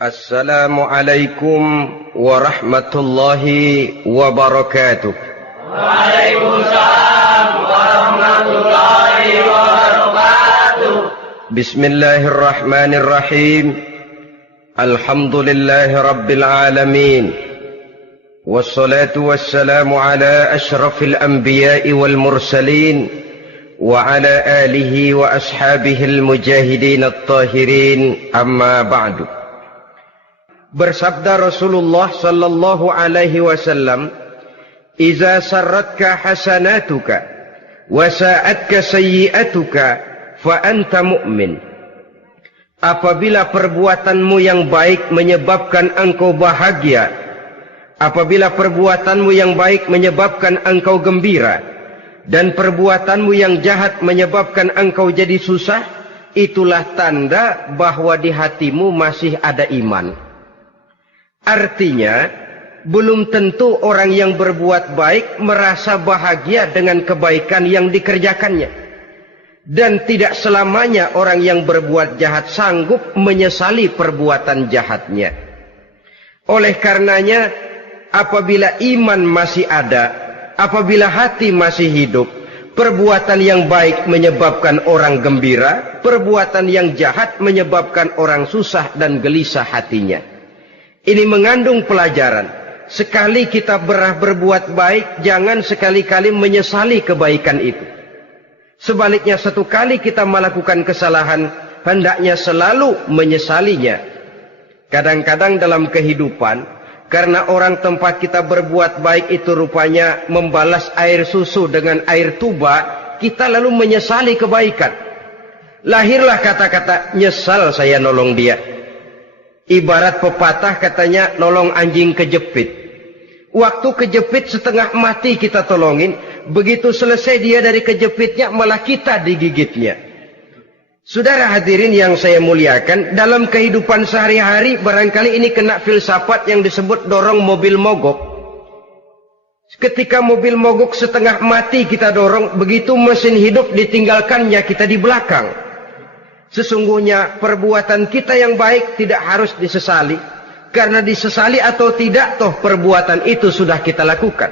Assalamualaikum warahmatullahi wabarakatuh. Waalaikumsalam warahmatullahi wabarakatuh. Bismillahirrahmanirrahim. Alhamdulillahi rabbil alamin. Wassalatu wassalamu ala ashrafil anbiya'i wal mursalin wa ala alihi wa ashabihil mujahidin at-tahirin, amma ba'du. Bersabda Rasulullah sallallahu alaihi wasallam, "Iza sarratka hasanatuka wa sa'atka sayyi'atuka fa anta mu'min." Apabila perbuatanmu yang baik menyebabkan engkau bahagia, apabila perbuatanmu yang baik menyebabkan engkau gembira, dan perbuatanmu yang jahat menyebabkan engkau jadi susah, itulah tanda bahwa di hatimu masih ada iman. Artinya, belum tentu orang yang berbuat baik merasa bahagia dengan kebaikan yang dikerjakannya. Dan tidak selamanya orang yang berbuat jahat sanggup menyesali perbuatan jahatnya. Oleh karenanya, apabila iman masih ada, apabila hati masih hidup, perbuatan yang baik menyebabkan orang gembira, perbuatan yang jahat menyebabkan orang susah dan gelisah hatinya. Ini mengandung pelajaran. Sekali kita berbuat baik, jangan sekali-kali menyesali kebaikan itu. Sebaliknya, satu kali kita melakukan kesalahan, hendaknya selalu menyesalinya. Kadang-kadang dalam kehidupan, karena orang tempat kita berbuat baik itu rupanya membalas air susu dengan air tuba, kita lalu menyesali kebaikan. Lahirlah kata-kata, "Nyesal saya nolong dia." Ibarat pepatah katanya, nolong anjing kejepit. Waktu kejepit setengah mati kita tolongin, begitu selesai dia dari kejepitnya, malah kita digigitnya. Saudara hadirin yang saya muliakan, dalam kehidupan sehari-hari barangkali ini kena filsafat yang disebut dorong mobil mogok. Ketika mobil mogok setengah mati kita dorong, begitu mesin hidup ditinggalkannya kita di belakang. Sesungguhnya perbuatan kita yang baik tidak harus disesali. Karena disesali atau tidak, toh perbuatan itu sudah kita lakukan.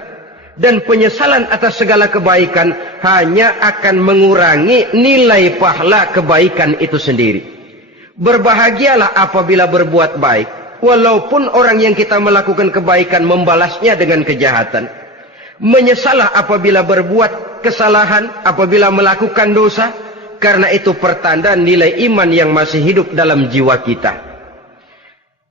Dan penyesalan atas segala kebaikan hanya akan mengurangi nilai pahala kebaikan itu sendiri. Berbahagialah apabila berbuat baik, walaupun orang yang kita melakukan kebaikan membalasnya dengan kejahatan. Menyesalah apabila berbuat kesalahan, apabila melakukan dosa, karena itu pertanda nilai iman yang masih hidup dalam jiwa kita.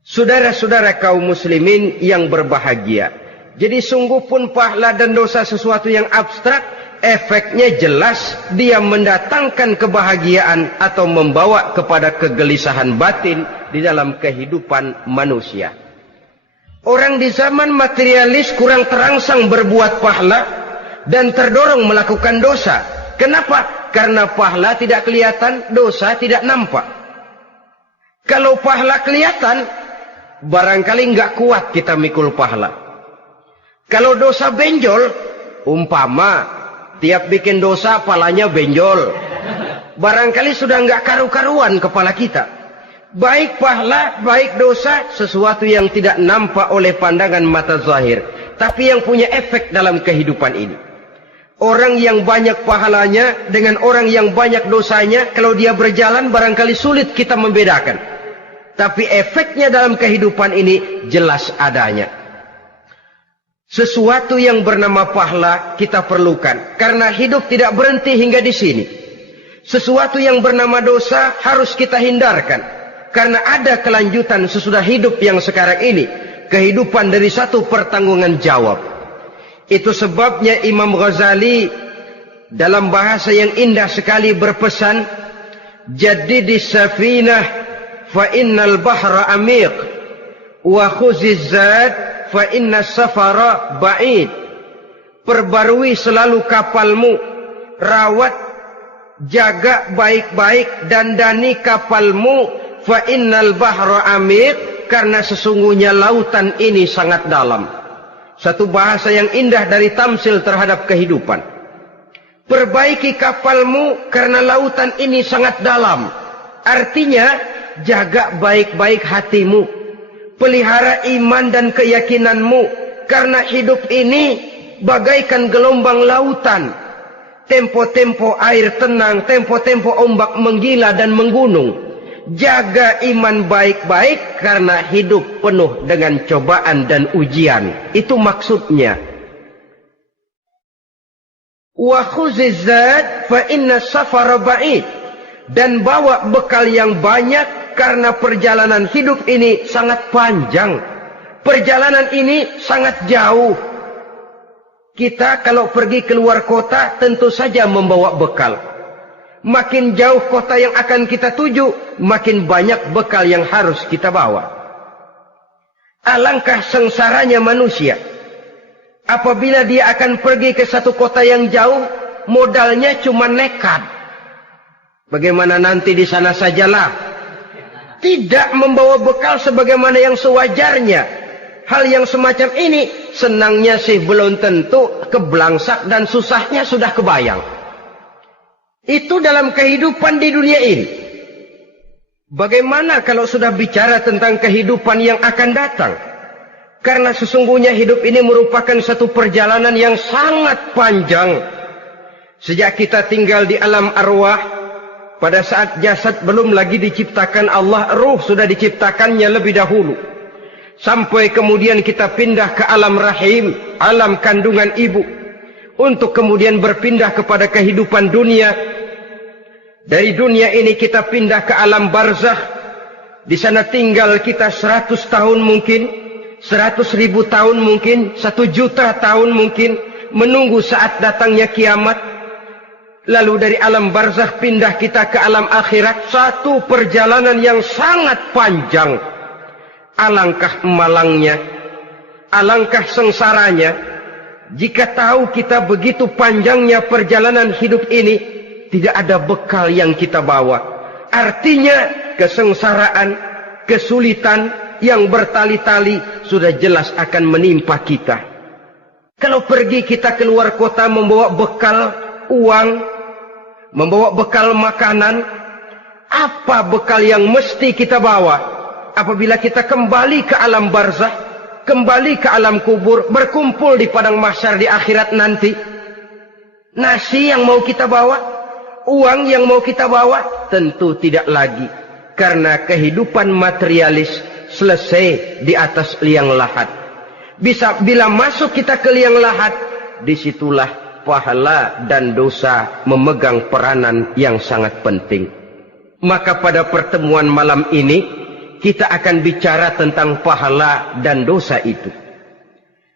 Saudara-saudara kaum muslimin yang berbahagia, jadi sungguh pun pahala dan dosa sesuatu yang abstrak, efeknya jelas dia mendatangkan kebahagiaan atau membawa kepada kegelisahan batin di dalam kehidupan manusia. Orang di zaman materialis kurang terangsang berbuat pahala dan terdorong melakukan dosa. Kenapa? Karena pahala tidak kelihatan, dosa tidak nampak. Kalau pahala kelihatan, barangkali nggak kuat kita mikul pahala. Kalau dosa benjol, umpama tiap bikin dosa palanya benjol, barangkali sudah nggak karu-karuan kepala kita. Baik pahala, baik dosa, sesuatu yang tidak nampak oleh pandangan mata zahir, tapi yang punya efek dalam kehidupan ini. Orang yang banyak pahalanya dengan orang yang banyak dosanya, kalau dia berjalan barangkali sulit kita membedakan. Tapi efeknya dalam kehidupan ini jelas adanya. Sesuatu yang bernama pahala kita perlukan, karena hidup tidak berhenti hingga di sini. Sesuatu yang bernama dosa harus kita hindarkan, karena ada kelanjutan sesudah hidup yang sekarang ini. Kehidupan dari satu pertanggungan jawab. Itu sebabnya Imam Ghazali dalam bahasa yang indah sekali berpesan, "Jaddidis safinah fa innal bahra amiq wa khuziz zad fa innas safara ba'id." Perbarui selalu kapalmu, rawat, jaga baik-baik, dandani kapalmu, fa innal bahra amiq, karena sesungguhnya lautan ini sangat dalam. Satu bahasa yang indah dari tamsil terhadap kehidupan. Perbaiki kapalmu karena lautan ini sangat dalam. Artinya, jaga baik-baik hatimu. Pelihara iman dan keyakinanmu, karena hidup ini bagaikan gelombang lautan. Tempo-tempo air tenang, tempo-tempo ombak menggila dan menggunung. Jaga iman baik-baik karena hidup penuh dengan cobaan dan ujian. Itu maksudnya. Wa khuziz zad fa inna safara ba'id. Dan bawa bekal yang banyak karena perjalanan hidup ini sangat panjang. Perjalanan ini sangat jauh. Kita kalau pergi keluar kota tentu saja membawa bekal. Makin jauh kota yang akan kita tuju, makin banyak bekal yang harus kita bawa. Alangkah sengsaranya manusia apabila dia akan pergi ke satu kota yang jauh, modalnya cuma nekat. Bagaimana nanti di sana sajalah. Tidak membawa bekal sebagaimana yang sewajarnya. Hal yang semacam ini senangnya sih belum tentu, keblangsak dan susahnya sudah kebayang. Itu dalam kehidupan di dunia ini. Bagaimana kalau sudah bicara tentang kehidupan yang akan datang? Karena sesungguhnya hidup ini merupakan satu perjalanan yang sangat panjang. Sejak kita tinggal di alam arwah, pada saat jasad belum lagi diciptakan Allah, ruh sudah diciptakannya lebih dahulu. Sampai kemudian kita pindah ke alam rahim, alam kandungan ibu. Untuk kemudian berpindah kepada kehidupan dunia. Dari dunia ini kita pindah ke alam barzakh. Di sana tinggal kita 100 tahun mungkin, 100.000 tahun mungkin, 1 juta tahun mungkin, menunggu saat datangnya kiamat. Lalu dari alam barzakh pindah kita ke alam akhirat. Satu perjalanan yang sangat panjang. Alangkah malangnya, alangkah sengsaranya, jika tahu kita begitu panjangnya perjalanan hidup ini, tidak ada bekal yang kita bawa. Artinya kesengsaraan, kesulitan yang bertali-tali sudah jelas akan menimpa kita. Kalau pergi kita keluar kota membawa bekal uang, membawa bekal makanan, apa bekal yang mesti kita bawa? Apabila kita kembali ke alam barzakh, kembali ke alam kubur, berkumpul di padang mahsyar di akhirat nanti. Nasi yang mau kita bawa, uang yang mau kita bawa, tentu tidak lagi. Karena kehidupan materialis selesai di atas liang lahat. Bila masuk kita ke liang lahat, disitulah pahala dan dosa memegang peranan yang sangat penting. Maka pada pertemuan malam ini, kita akan bicara tentang pahala dan dosa itu.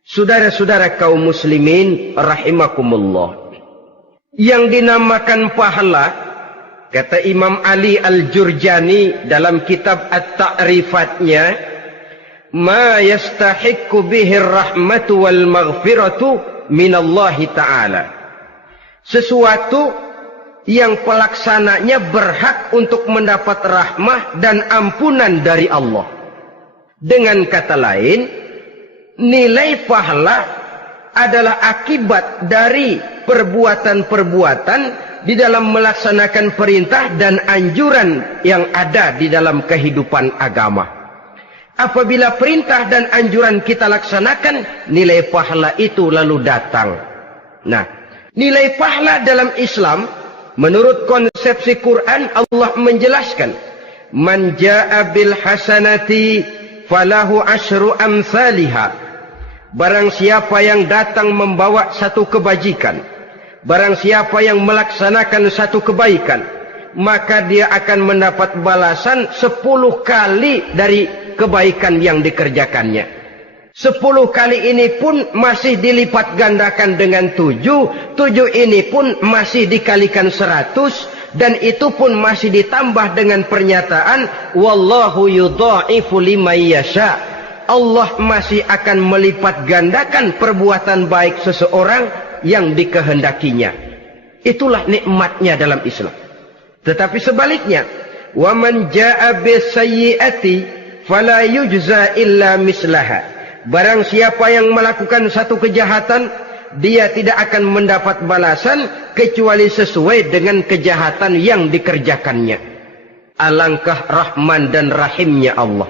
Saudara-saudara kaum muslimin rahimakumullah. Yang dinamakan pahala, kata Imam Ali Al-Jurjani dalam kitab At-Ta'rifatnya, ma yastahiqqu bihi ar-rahmatu wal maghfiratu minallahi ta'ala. Sesuatu yang pelaksananya berhak untuk mendapat rahmah dan ampunan dari Allah. Dengan kata lain, nilai pahala adalah akibat dari perbuatan-perbuatan di dalam melaksanakan perintah dan anjuran yang ada di dalam kehidupan agama. Apabila perintah dan anjuran kita laksanakan, nilai pahala itu lalu datang. Nah, nilai pahala dalam Islam, menurut konsepsi Quran, Allah menjelaskan, man jaa bil hasanati falahu asyru amsalihha. Barang siapa yang datang membawa satu kebajikan, barang siapa yang melaksanakan satu kebaikan, maka dia akan mendapat balasan 10 kali dari kebaikan yang dikerjakannya. 10 kali ini pun masih dilipat gandakan dengan 7. 7 ini pun masih dikalikan 100. Dan itu pun masih ditambah dengan pernyataan, wallahu yudha'ifu liman yasha. Allah masih akan melipat gandakan perbuatan baik seseorang yang dikehendakinya. Itulah nikmatnya dalam Islam. Tetapi sebaliknya, wa man jaa'a bisayyi'ati fala yujza illa mislaha. Barang siapa yang melakukan satu kejahatan, dia tidak akan mendapat balasan kecuali sesuai dengan kejahatan yang dikerjakannya. Alangkah rahman dan rahimnya Allah.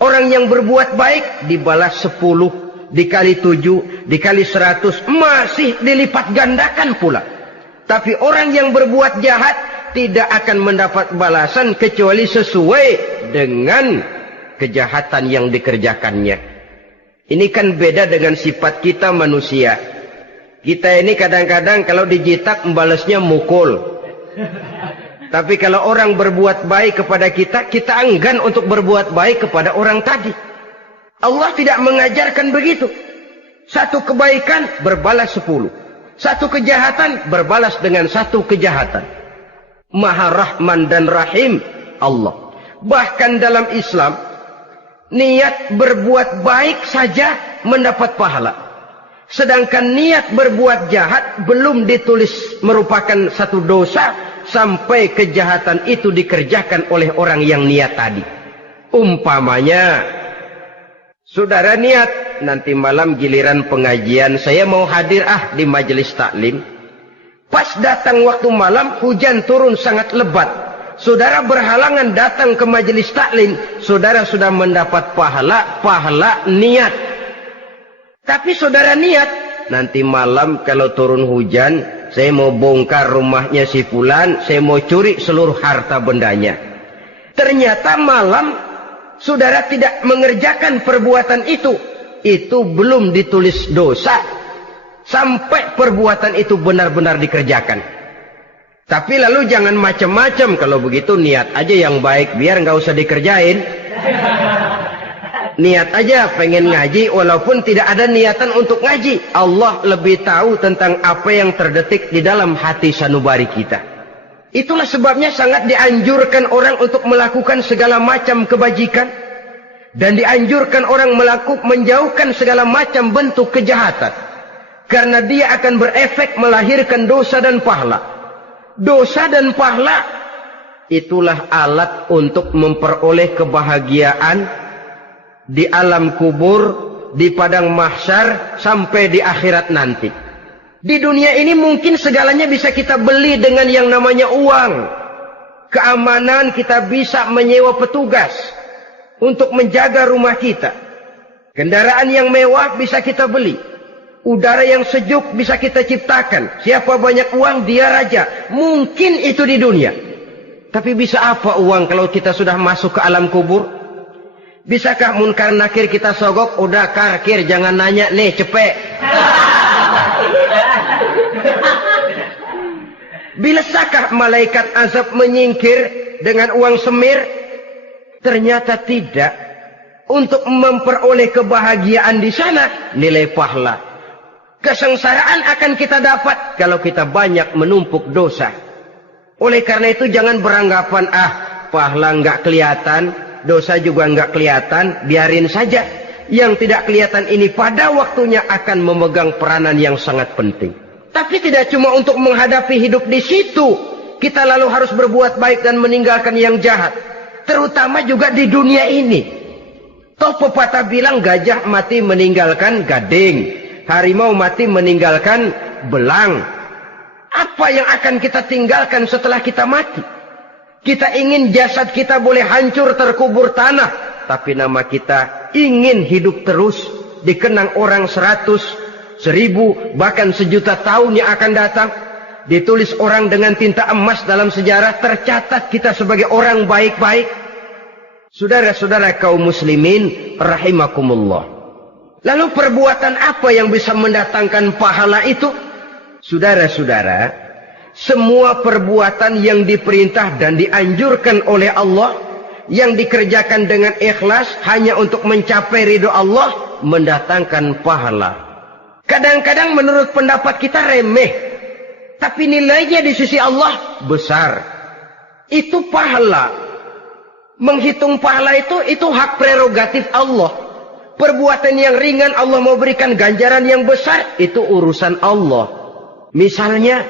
Orang yang berbuat baik dibalas 10, dikali 7, dikali 100, masih dilipat gandakan pula. Tapi orang yang berbuat jahat tidak akan mendapat balasan kecuali sesuai dengan kejahatan yang dikerjakannya. Ini kan beda dengan sifat kita manusia. Kita ini kadang-kadang kalau dijitak membalasnya mukul. Tapi kalau orang berbuat baik kepada kita, kita enggan untuk berbuat baik kepada orang tadi. Allah tidak mengajarkan begitu. Satu kebaikan berbalas 10. Satu kejahatan berbalas dengan satu kejahatan. Maha Rahman dan Rahim Allah. Bahkan dalam Islam, niat berbuat baik saja mendapat pahala. Sedangkan niat berbuat jahat belum ditulis merupakan satu dosa sampai kejahatan itu dikerjakan oleh orang yang niat tadi. Umpamanya, saudara niat, nanti malam giliran pengajian, saya mau hadir di majelis taklim. Pas datang waktu malam, hujan turun sangat lebat. Saudara berhalangan datang ke majelis taklim, saudara sudah mendapat pahala niat. Tapi saudara niat, nanti malam kalau turun hujan, saya mau bongkar rumahnya si fulan, saya mau curi seluruh harta bendanya. Ternyata malam saudara tidak mengerjakan perbuatan itu belum ditulis dosa sampai perbuatan itu benar-benar dikerjakan. Tapi lalu jangan macam-macam, kalau begitu niat aja yang baik biar nggak usah dikerjain. Niat aja pengen ngaji walaupun tidak ada niatan untuk ngaji. Allah lebih tahu tentang apa yang terdetik di dalam hati sanubari kita. Itulah sebabnya sangat dianjurkan orang untuk melakukan segala macam kebajikan. Dan dianjurkan orang menjauhkan segala macam bentuk kejahatan. Karena dia akan berefek melahirkan dosa dan pahala. Dosa dan pahala itulah alat untuk memperoleh kebahagiaan di alam kubur, di padang mahsyar, sampai di akhirat nanti. Di dunia ini mungkin segalanya bisa kita beli dengan yang namanya uang. Keamanan kita bisa menyewa petugas untuk menjaga rumah kita. Kendaraan yang mewah bisa kita beli. Udara yang sejuk bisa kita ciptakan. Siapa banyak uang, dia raja. Mungkin itu di dunia. Tapi bisa apa uang kalau kita sudah masuk ke alam kubur? Bisakah munkar nakir kita sogok? Udah karkir, jangan nanya nih, cepet. Bisakah malaikat azab menyingkir dengan uang semir? Ternyata tidak. Untuk memperoleh kebahagiaan di sana, nilai pahala. Kesengsaraan akan kita dapat kalau kita banyak menumpuk dosa. Oleh karena itu jangan beranggapan, pahala nggak kelihatan, dosa juga nggak kelihatan, biarin saja. Yang tidak kelihatan ini pada waktunya akan memegang peranan yang sangat penting. Tapi tidak cuma untuk menghadapi hidup di situ, kita lalu harus berbuat baik dan meninggalkan yang jahat. Terutama juga di dunia ini. Toh pepatah bilang gajah mati meninggalkan gading, harimau mati meninggalkan belang. Apa yang akan kita tinggalkan setelah kita mati? Kita ingin jasad kita boleh hancur terkubur tanah, tapi nama kita ingin hidup terus, dikenang orang 100, 1000, bahkan 1.000.000 tahun yang akan datang. Ditulis orang dengan tinta emas dalam sejarah, tercatat kita sebagai orang baik-baik. Saudara-saudara kaum muslimin rahimakumullah. Lalu perbuatan apa yang bisa mendatangkan pahala itu? Saudara-saudara, semua perbuatan yang diperintah dan dianjurkan oleh Allah, yang dikerjakan dengan ikhlas hanya untuk mencapai ridho Allah, mendatangkan pahala. Kadang-kadang menurut pendapat kita remeh, tapi nilainya di sisi Allah besar. Itu pahala. Menghitung pahala itu hak prerogatif Allah. Perbuatan yang ringan Allah mau berikan ganjaran yang besar, itu urusan Allah. Misalnya,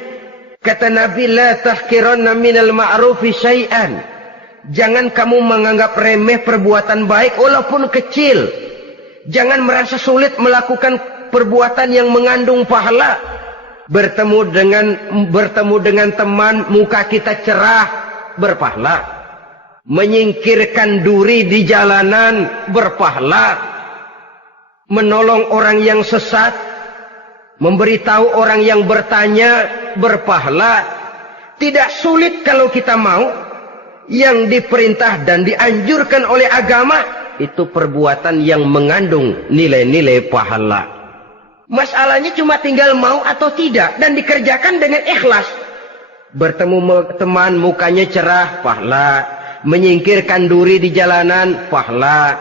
kata Nabi, la tahkiranna minal ma'rufi syai'an. Jangan kamu menganggap remeh perbuatan baik walaupun kecil. Jangan merasa sulit melakukan perbuatan yang mengandung pahala. Bertemu dengan teman, muka kita cerah, berpahala. menyingkirkan duri di jalanan berpahala, menolong orang yang sesat, memberitahu orang yang bertanya berpahala. Tidak sulit kalau kita mau. Yang diperintah dan dianjurkan oleh agama itu perbuatan yang mengandung nilai-nilai pahala. Masalahnya cuma tinggal mau atau tidak dan dikerjakan dengan ikhlas. Bertemu teman mukanya cerah, pahala. Menyingkirkan duri di jalanan, pahala.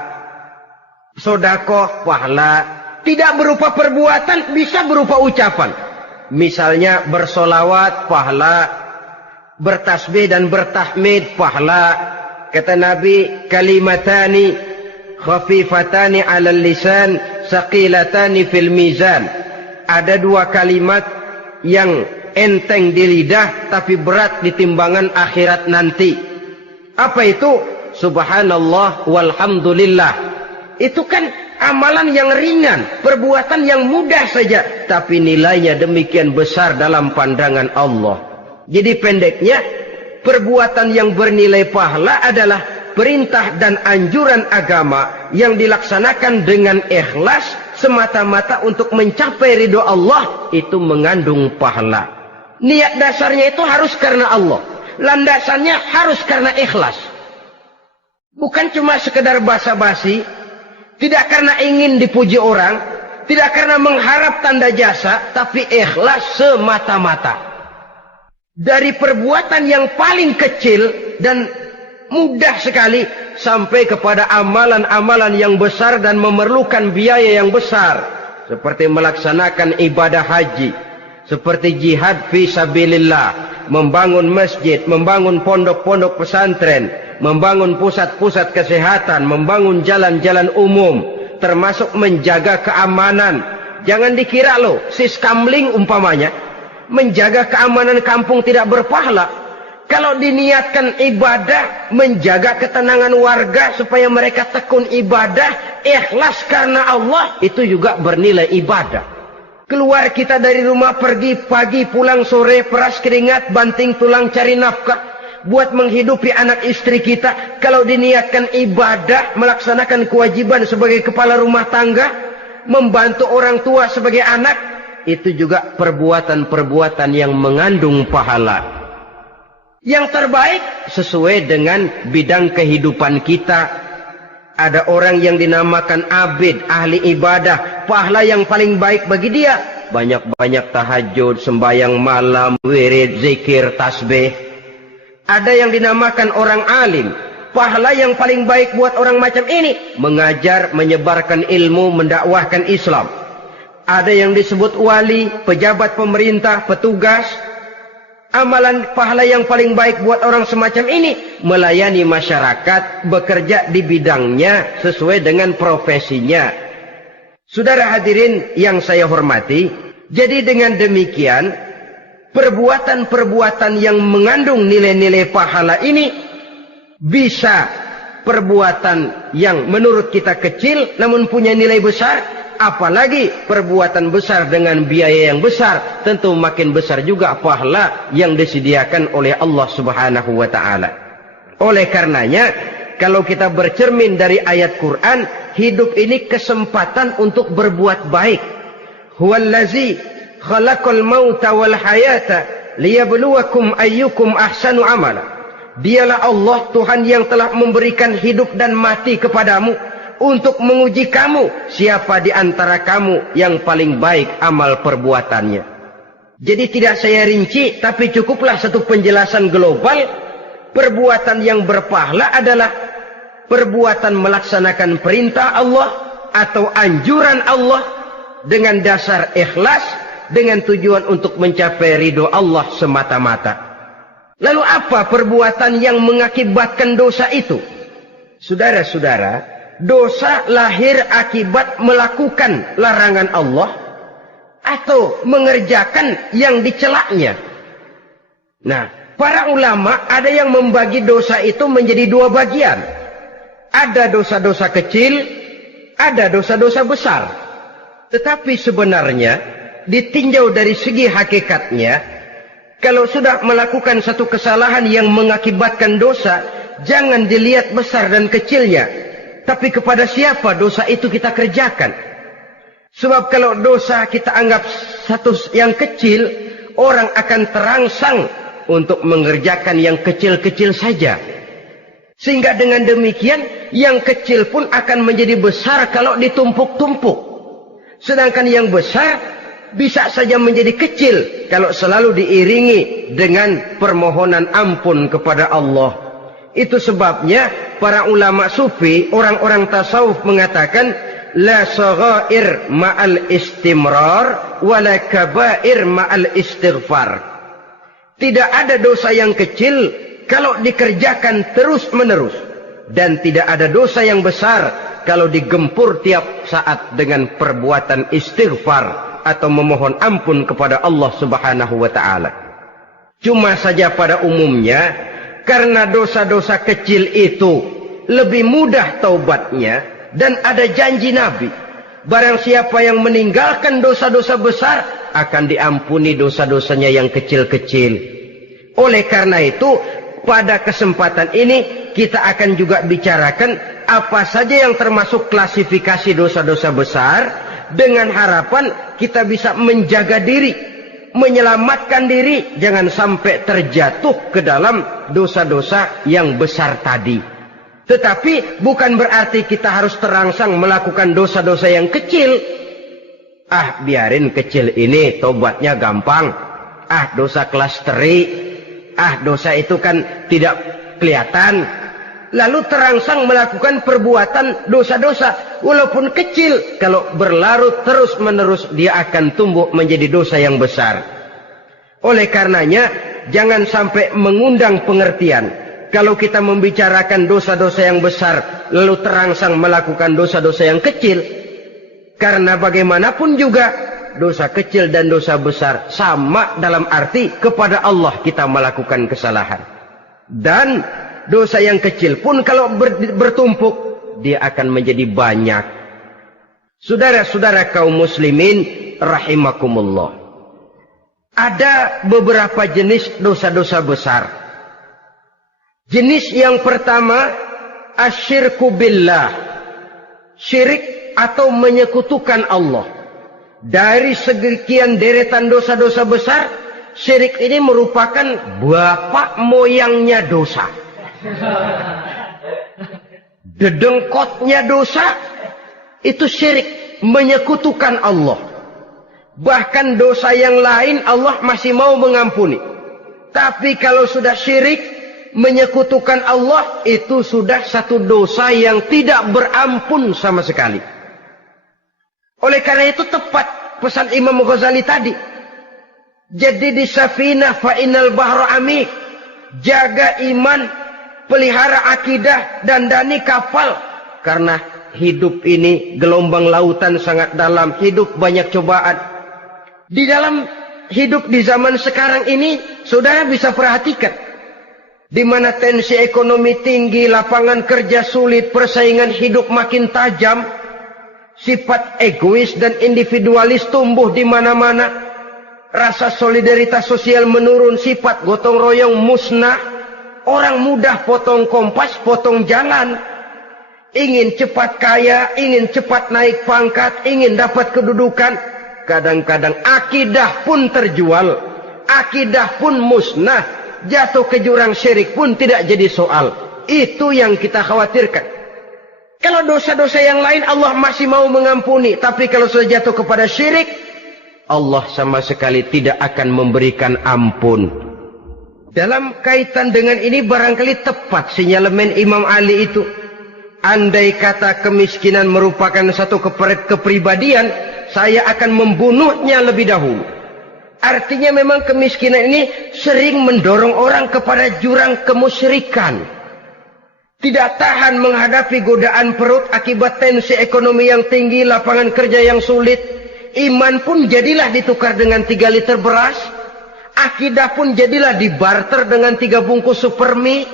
Sedekah, pahala. Tidak berupa perbuatan, bisa berupa ucapan. Misalnya bersolawat, pahala. Bertasbih dan bertahmid, pahala. Kata Nabi, kalimatani khafifatani 'alal lisan, saqilatani fil mizan. Ada dua kalimat yang enteng di lidah tapi berat di timbangan akhirat nanti. Apa itu? Subhanallah walhamdulillah. Itu kan amalan yang ringan, perbuatan yang mudah saja, tapi nilainya demikian besar dalam pandangan Allah. Jadi pendeknya, perbuatan yang bernilai pahala adalah perintah dan anjuran agama yang dilaksanakan dengan ikhlas semata-mata untuk mencapai ridho Allah, itu mengandung pahala. Niat dasarnya itu harus karena Allah. Landasannya harus karena ikhlas. Bukan cuma sekedar basa-basi, tidak karena ingin dipuji orang, tidak karena mengharap tanda jasa, tapi ikhlas semata-mata. Dari perbuatan yang paling kecil dan mudah sekali sampai kepada amalan-amalan yang besar dan memerlukan biaya yang besar, seperti melaksanakan ibadah haji, seperti jihad fi sabilillah, membangun masjid, membangun pondok-pondok pesantren, membangun pusat-pusat kesehatan, membangun jalan-jalan umum, termasuk menjaga keamanan. Jangan dikira loh, siskamling umpamanya, menjaga keamanan kampung tidak berpahala. Kalau diniatkan ibadah, menjaga ketenangan warga supaya mereka tekun ibadah, ikhlas karena Allah, itu juga bernilai ibadah. Keluar kita dari rumah, pergi pagi, pulang sore, peras keringat, banting tulang cari nafkah, buat menghidupi anak istri kita. Kalau diniatkan ibadah, melaksanakan kewajiban sebagai kepala rumah tangga, membantu orang tua sebagai anak, itu juga perbuatan-perbuatan yang mengandung pahala. Yang terbaik sesuai dengan bidang kehidupan kita. Ada orang yang dinamakan abid, ahli ibadah, pahala yang paling baik bagi dia, banyak-banyak tahajud, sembahyang malam, wirid, zikir, tasbih. Ada yang dinamakan orang alim, pahala yang paling baik buat orang macam ini, mengajar, menyebarkan ilmu, mendakwahkan Islam. Ada yang disebut wali, pejabat pemerintah, petugas. Amalan pahala yang paling baik buat orang semacam ini, melayani masyarakat, bekerja di bidangnya sesuai dengan profesinya. Saudara hadirin yang saya hormati, jadi dengan demikian, perbuatan-perbuatan yang mengandung nilai-nilai pahala ini, bisa perbuatan yang menurut kita kecil namun punya nilai besar. Apalagi perbuatan besar dengan biaya yang besar, tentu makin besar juga pahala yang disediakan oleh Allah Subhanahu wa ta'ala. Oleh karenanya, kalau kita bercermin dari ayat Quran, hidup ini kesempatan untuk berbuat baik. Huwallazi khalaqal mauta wal hayata liyabluwakum ayyukum ahsanu amala. Dialah Allah, Tuhan yang telah memberikan hidup dan mati kepadamu, untuk menguji kamu, siapa di antara kamu yang paling baik amal perbuatannya. Jadi tidak saya rinci, tapi cukuplah satu penjelasan global. Perbuatan yang berpahala adalah perbuatan melaksanakan perintah Allah atau anjuran Allah dengan dasar ikhlas, dengan tujuan untuk mencapai ridho Allah semata-mata. Lalu apa perbuatan yang mengakibatkan dosa itu? Saudara-saudara, dosa lahir akibat melakukan larangan Allah atau mengerjakan yang dicelaknya. Nah, para ulama ada yang membagi dosa itu menjadi dua bagian. Ada dosa-dosa kecil, ada dosa-dosa besar. Tetapi sebenarnya ditinjau dari segi hakikatnya, kalau sudah melakukan satu kesalahan yang mengakibatkan dosa, jangan dilihat besar dan kecilnya, tapi kepada siapa dosa itu kita kerjakan. Sebab kalau dosa kita anggap satu yang kecil, orang akan terangsang untuk mengerjakan yang kecil-kecil saja. Sehingga dengan demikian, yang kecil pun akan menjadi besar kalau ditumpuk-tumpuk. Sedangkan yang besar bisa saja menjadi kecil kalau selalu diiringi dengan permohonan ampun kepada Allah. Itu sebabnya para ulama sufi, orang-orang tasawuf mengatakan la saghair ma'al istimrar wala kabair ma'al istighfar. Tidak ada dosa yang kecil kalau dikerjakan terus-menerus, dan tidak ada dosa yang besar kalau digempur tiap saat dengan perbuatan istighfar atau memohon ampun kepada Allah Subhanahu wa taala. Cuma saja pada umumnya, karena dosa-dosa kecil itu lebih mudah taubatnya, dan ada janji Nabi, barang siapa yang meninggalkan dosa-dosa besar akan diampuni dosa-dosanya yang kecil-kecil. Oleh karena itu, pada kesempatan ini kita akan juga bicarakan apa saja yang termasuk klasifikasi dosa-dosa besar, dengan harapan kita bisa menjaga diri, menyelamatkan diri, jangan sampai terjatuh ke dalam dosa-dosa yang besar tadi. Tetapi bukan berarti kita harus terangsang melakukan dosa-dosa yang kecil. Ah, biarin kecil ini, tobatnya gampang. Ah, dosa kelas teri. Ah, dosa itu kan tidak kelihatan. Lalu terangsang melakukan perbuatan dosa-dosa walaupun kecil, kalau berlarut terus-menerus dia akan tumbuh menjadi dosa yang besar. Oleh karenanya jangan sampai mengundang pengertian kalau kita membicarakan dosa-dosa yang besar lalu terangsang melakukan dosa-dosa yang kecil, karena bagaimanapun juga dosa kecil dan dosa besar sama dalam arti kepada Allah kita melakukan kesalahan. Dan dosa yang kecil pun kalau bertumpuk, dia akan menjadi banyak. Saudara-saudara kaum muslimin rahimakumullah, ada beberapa jenis dosa-dosa besar. Jenis yang pertama, asyirku billah, syirik atau menyekutukan Allah. Dari sekian deretan dosa-dosa besar, syirik ini merupakan bapak moyangnya dosa. Dedengkotnya dosa itu syirik, menyekutukan Allah. Bahkan dosa yang lain Allah masih mau mengampuni, tapi kalau sudah syirik, menyekutukan Allah, itu sudah satu dosa yang tidak berampun sama sekali. Oleh karena itu tepat pesan Imam Ghazali tadi, jadi di safinah fa innal bahra amik, jaga iman, pelihara akidah, dandani kapal, karena hidup ini gelombang lautan sangat dalam, hidup banyak cobaan. Di dalam hidup di zaman sekarang ini, saudara bisa perhatikan, di mana tensi ekonomi tinggi, lapangan kerja sulit, persaingan hidup makin tajam, sifat egois dan individualis tumbuh di mana-mana, rasa solidaritas sosial menurun, sifat gotong royong musnah, orang mudah potong kompas, potong jalan, ingin cepat kaya, ingin cepat naik pangkat, ingin dapat kedudukan. Kadang-kadang akidah pun terjual, akidah pun musnah, jatuh ke jurang syirik pun tidak jadi soal. Itu yang kita khawatirkan. Kalau dosa-dosa yang lain Allah masih mau mengampuni, tapi kalau sudah jatuh kepada syirik, Allah sama sekali tidak akan memberikan ampun. Dalam kaitan dengan ini barangkali tepat sinyalemen Imam Ali itu. Andai kata kemiskinan merupakan satu kepribadian, saya akan membunuhnya lebih dahulu. Artinya memang kemiskinan ini sering mendorong orang kepada jurang kemusyrikan. Tidak tahan menghadapi godaan perut akibat tensi ekonomi yang tinggi, lapangan kerja yang sulit. Iman pun jadilah ditukar dengan 3 liter beras. Akidah pun jadilah dibarter dengan 3 bungkus supermi,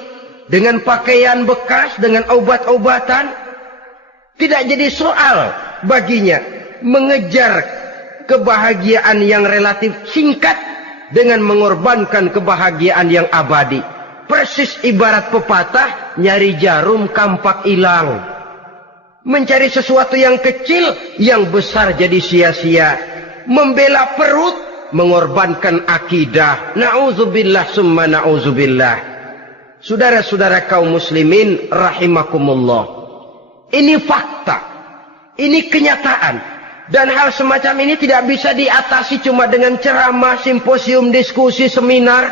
dengan pakaian bekas, dengan obat-obatan. Tidak jadi soal baginya mengejar kebahagiaan yang relatif singkat dengan mengorbankan kebahagiaan yang abadi. Persis ibarat pepatah, nyari jarum kampak hilang. Mencari sesuatu yang kecil, yang besar jadi sia-sia. Membela perut, mengorbankan akidah. Na'udzubillah summa na'udzubillah. Saudara-saudara kaum muslimin rahimakumullah. Ini fakta. Ini kenyataan. Dan hal semacam ini tidak bisa diatasi cuma dengan ceramah, simposium, diskusi, seminar.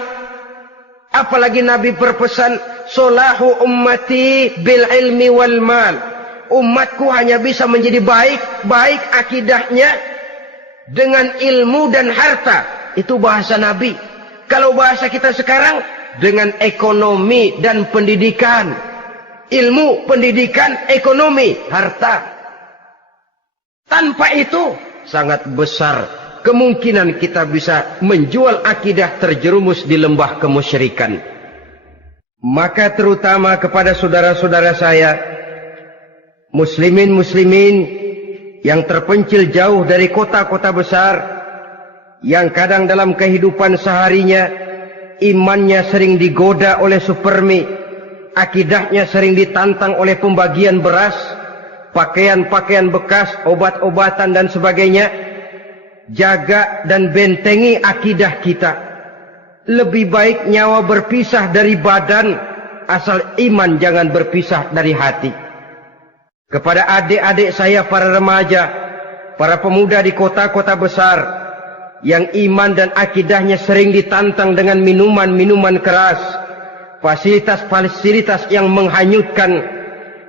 Apalagi Nabi berpesan, solahu ummati bil ilmi wal mal. Umatku hanya bisa menjadi baik akidahnya dengan ilmu dan harta. Itu bahasa Nabi. Kalau bahasa kita sekarang, dengan ekonomi dan pendidikan. Ilmu, pendidikan, ekonomi, harta. Tanpa itu sangat besar kemungkinan kita bisa menjual akidah terjerumus di lembah kemusyrikan. Maka terutama kepada saudara-saudara saya, muslimin yang terpencil jauh dari kota-kota besar, yang kadang dalam kehidupan seharinya imannya sering digoda oleh supermi, akidahnya sering ditantang oleh pembagian beras, pakaian-pakaian bekas, obat-obatan dan sebagainya. Jaga dan bentengi akidah kita. Lebih baik nyawa berpisah dari badan, asal iman jangan berpisah dari hati. Kepada adik-adik saya para remaja, para pemuda di kota-kota besar, yang iman dan akidahnya sering ditantang dengan minuman-minuman keras, fasilitas-fasilitas yang menghanyutkan,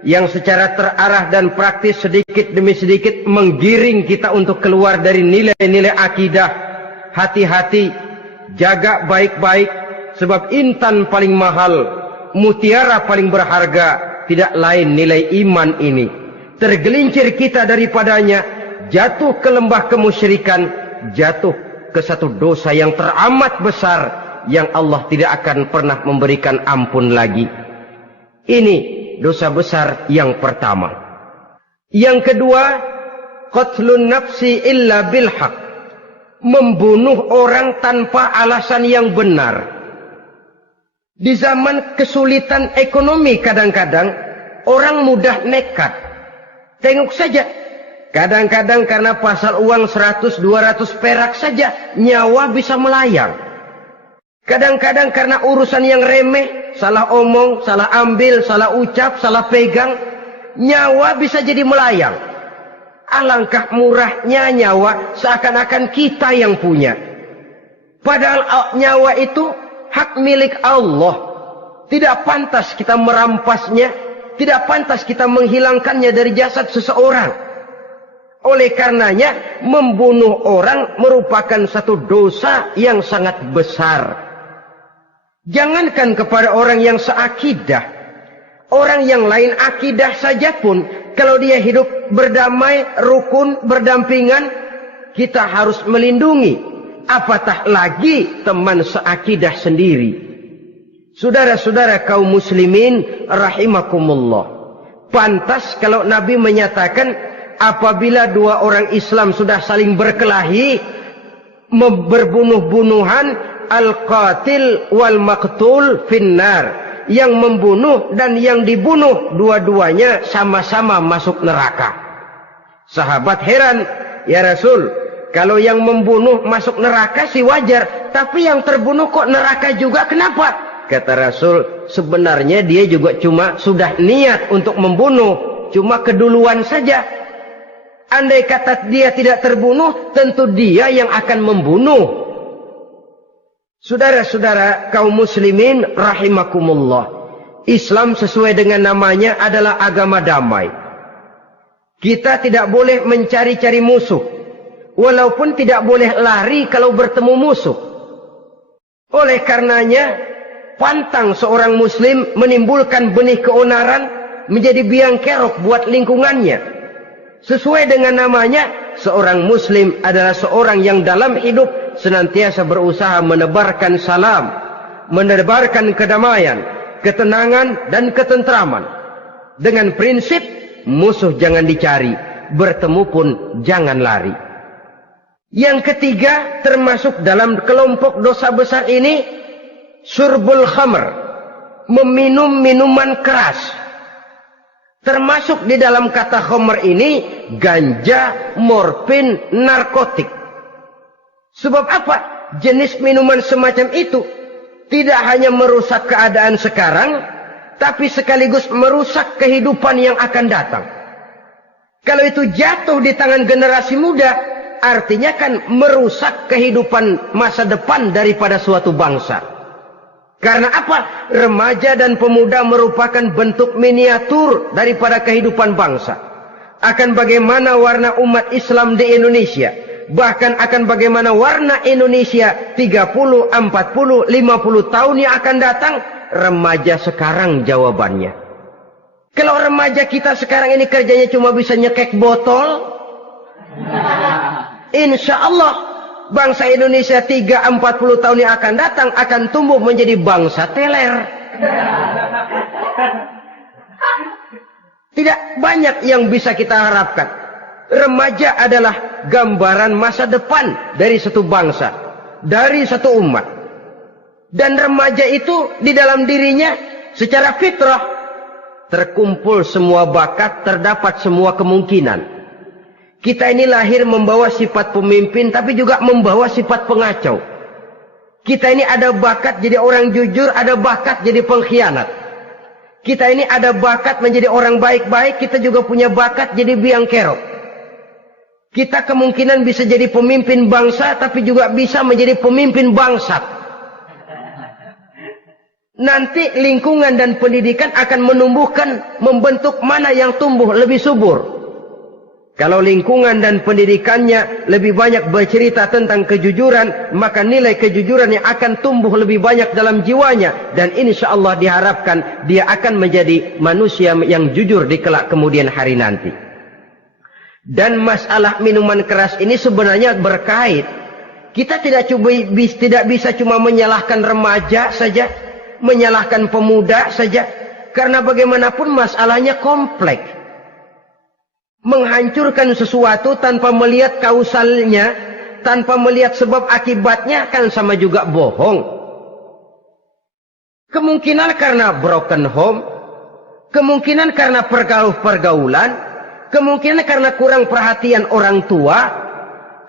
yang secara terarah dan praktis sedikit demi sedikit menggiring kita untuk keluar dari nilai-nilai akidah. Hati-hati, jaga baik-baik, sebab intan paling mahal, mutiara paling berharga, tidak lain nilai iman ini. Tergelincir kita daripadanya, jatuh ke lembah kemusyrikan, jatuh ke satu dosa yang teramat besar, yang Allah tidak akan pernah memberikan ampun lagi. Ini dosa besar yang pertama. Yang kedua, qatlun nafsi illa bil haq. Membunuh orang tanpa alasan yang benar. Di zaman kesulitan ekonomi kadang-kadang orang mudah nekat. Tengok saja, kadang-kadang karena pasar uang 100-200 perak saja nyawa bisa melayang. Kadang-kadang karena urusan yang remeh, salah omong, salah ambil, salah ucap, salah pegang, nyawa bisa jadi melayang. Alangkah murahnya nyawa, seakan-akan kita yang punya. Padahal nyawa itu hak milik Allah. Tidak pantas kita merampasnya, tidak pantas kita menghilangkannya dari jasad seseorang. Oleh karenanya, membunuh orang merupakan satu dosa yang sangat besar. Jangankan kepada orang yang seakidah, orang yang lain akidah saja pun, kalau dia hidup berdamai, rukun, berdampingan, kita harus melindungi. Apatah lagi teman seakidah sendiri. Saudara-saudara kaum muslimin rahimakumullah. Pantas kalau Nabi menyatakan, apabila dua orang Islam sudah saling berkelahi, berbunuh-bunuhan, al-qatil wal maqtul finnar. Yang membunuh dan yang dibunuh, dua-duanya sama-sama masuk neraka. Sahabat heran, ya Rasul, kalau yang membunuh masuk neraka sih wajar, tapi yang terbunuh kok neraka juga, kenapa? Kata Rasul, sebenarnya dia juga cuma sudah niat untuk membunuh, cuma keduluan saja. Andai kata dia tidak terbunuh, tentu dia yang akan membunuh. Saudara-saudara kaum muslimin rahimakumullah. Islam sesuai dengan namanya adalah agama damai. Kita tidak boleh mencari-cari musuh. Walaupun tidak boleh lari kalau bertemu musuh. Oleh karenanya, pantang seorang muslim menimbulkan benih keonaran menjadi biang kerok buat lingkungannya. Sesuai dengan namanya, seorang muslim adalah seorang yang dalam hidup senantiasa berusaha menebarkan salam, menebarkan kedamaian, ketenangan dan ketentraman. Dengan prinsip musuh jangan dicari, bertemu pun jangan lari. Yang ketiga, termasuk dalam kelompok dosa besar ini, syurbul khamr, meminum minuman keras. Termasuk di dalam kata khamr ini ganja, morfin, narkotik. Sebab apa? Jenis minuman semacam itu tidak hanya merusak keadaan sekarang, tapi sekaligus merusak kehidupan yang akan datang. Kalau itu jatuh di tangan generasi muda, artinya kan merusak kehidupan masa depan daripada suatu bangsa. Karena apa? Remaja dan pemuda merupakan bentuk miniatur daripada kehidupan bangsa. Akan bagaimana warna umat Islam di Indonesia. Bahkan akan bagaimana warna Indonesia 30, 40, 50 tahun yang akan datang. Remaja sekarang jawabannya. Kalau remaja kita sekarang ini kerjanya cuma bisa nyekek botol, insya Allah bangsa Indonesia 30-40 tahun yang akan datang akan tumbuh menjadi bangsa teler. Tidak banyak yang bisa kita harapkan. Remaja adalah gambaran masa depan dari satu bangsa, dari satu umat. Dan remaja itu di dalam dirinya secara fitrah terkumpul semua bakat, terdapat semua kemungkinan. Kita ini lahir membawa sifat pemimpin, tapi juga membawa sifat pengacau. Kita ini ada bakat jadi orang jujur, ada bakat jadi pengkhianat. Kita ini ada bakat menjadi orang baik-baik, kita juga punya bakat jadi biang kerok. Kita kemungkinan bisa jadi pemimpin bangsa, tapi juga bisa menjadi pemimpin bangsat. Nanti lingkungan dan pendidikan akan menumbuhkan, membentuk mana yang tumbuh lebih subur. Kalau lingkungan dan pendidikannya lebih banyak bercerita tentang kejujuran, maka nilai kejujuran yang akan tumbuh lebih banyak dalam jiwanya. Dan insya Allah diharapkan dia akan menjadi manusia yang jujur di kelak kemudian hari nanti. Dan masalah minuman keras ini sebenarnya berkait. Kita tidak bisa cuma menyalahkan remaja saja, menyalahkan pemuda saja, karena bagaimanapun masalahnya kompleks. Menghancurkan sesuatu tanpa melihat kausalnya, tanpa melihat sebab akibatnya kan sama juga bohong. Kemungkinan karena broken home, kemungkinan karena pergaulan, kemungkinan karena kurang perhatian orang tua,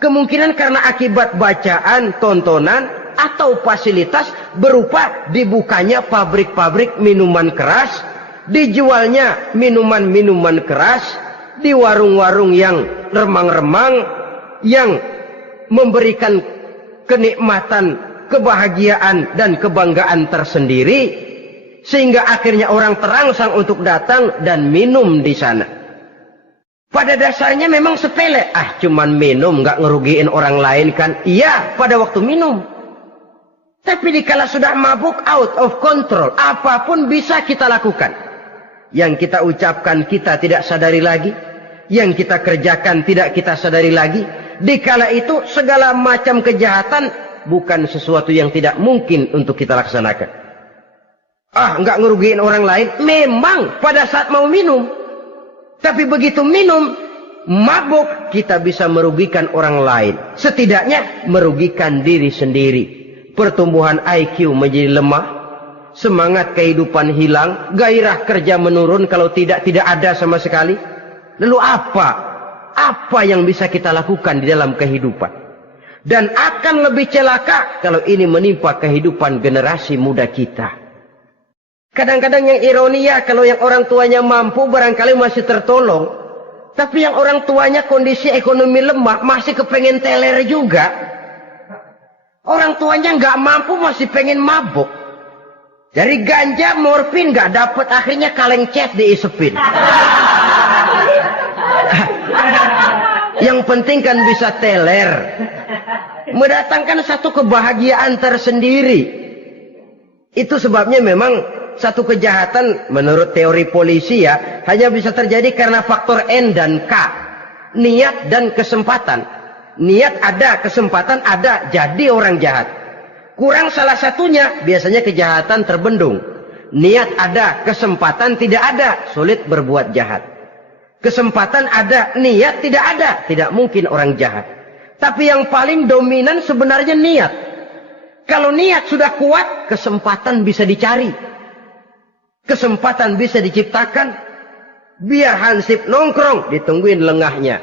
kemungkinan karena akibat bacaan, tontonan, atau fasilitas berupa dibukanya pabrik-pabrik minuman keras, dijualnya minuman-minuman keras, di warung-warung yang remang-remang, yang memberikan kenikmatan, kebahagiaan, dan kebanggaan tersendiri, sehingga akhirnya orang terangsang untuk datang dan minum di sana. Pada dasarnya memang sepele, cuman minum, nggak ngerugiin orang lain kan? Iya, pada waktu minum. Tapi dikala sudah mabuk, out of control, apapun bisa kita lakukan. Yang kita ucapkan kita tidak sadari lagi, yang kita kerjakan tidak kita sadari lagi. Dikala itu segala macam kejahatan bukan sesuatu yang tidak mungkin untuk kita laksanakan. Nggak ngerugiin orang lain, memang pada saat mau minum. Tapi begitu minum, mabuk, kita bisa merugikan orang lain. Setidaknya merugikan diri sendiri. Pertumbuhan IQ menjadi lemah, semangat kehidupan hilang, gairah kerja menurun, kalau tidak ada sama sekali. Lalu apa yang bisa kita lakukan di dalam kehidupan? Dan akan lebih celaka kalau ini menimpa kehidupan generasi muda kita. Kadang-kadang yang ironi ya, kalau yang orang tuanya mampu barangkali masih tertolong, tapi yang orang tuanya kondisi ekonomi lemah masih kepengen teler juga. Orang tuanya nggak mampu masih pengen mabuk. Dari ganja, morfin nggak dapat, akhirnya kaleng cet diisepin. Yang penting kan bisa teler, mendatangkan satu kebahagiaan tersendiri. Itu sebabnya memang satu kejahatan menurut teori polisi ya hanya bisa terjadi karena faktor N dan K, niat dan kesempatan. Niat ada, kesempatan ada, jadi orang jahat. Kurang salah satunya, biasanya kejahatan terbendung. Niat ada, kesempatan tidak ada, sulit berbuat jahat. Kesempatan ada, niat tidak ada, tidak mungkin orang jahat. Tapi yang paling dominan sebenarnya niat. Kalau niat sudah kuat, kesempatan bisa dicari. Kesempatan bisa diciptakan. Biar Hansip nongkrong, ditungguin lengahnya.